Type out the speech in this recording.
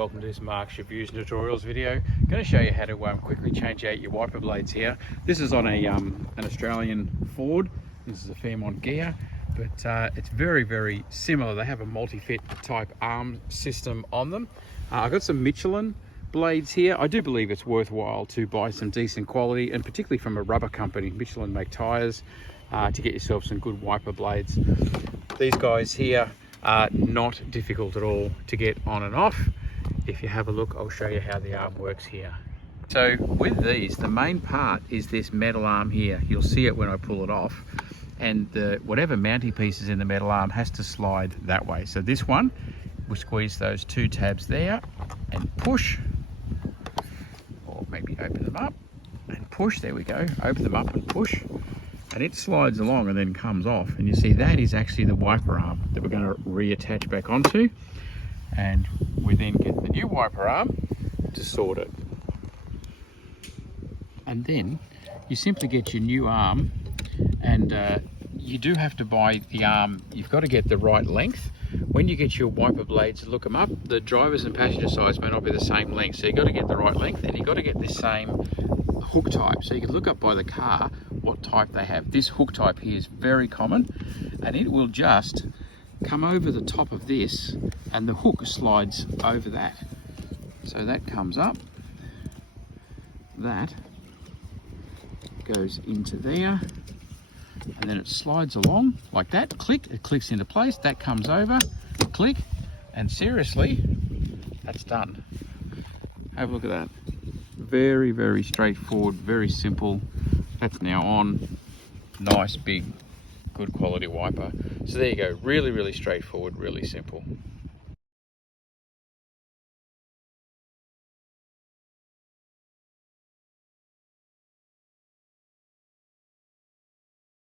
welcome to this Mark's Reviews and Tutorials video. I'm going to show you how to quickly change out your wiper blades here. This is on an Australian Ford. This is a Fairmont Ghia, but it's very similar. They have a multi-fit type arm system on them. I've got some Michelin blades here. I do believe it's worthwhile to buy some decent quality, and particularly from a rubber company. Michelin make tires to get yourself some good wiper blades. These guys here are not difficult at all to get on and off. If you have a look, I'll show you how the arm works here. So with these, the main part is this metal arm here. You'll see it when I pull it off, and whatever mounting piece is in the metal arm has to slide that way. So this one, we'll squeeze those two tabs there and push, or maybe open them up and push. There we go, open them up and push, and it slides along and then comes off. And you see that is actually the wiper arm that we're going to reattach back onto, and we then get the new wiper arm to sort it. And then you simply get your new arm, and you do have to buy the arm. You've got to get the right length. When you get your wiper blades, look them up. The driver's and passenger sides may not be the same length, so you've got to get the right length, and you've got to get the same hook type. So you can look up by the car what type they have. This hook type here is very common, and it will just come over the top of this, and the hook slides over that. So that comes up, that goes into there, and then it slides along like that. Click, it clicks into place, that comes over, click, and seriously, that's done. Have a look at that. Very straightforward, very simple. That's now on. Nice big good quality wiper. So there you go, really straightforward, really simple.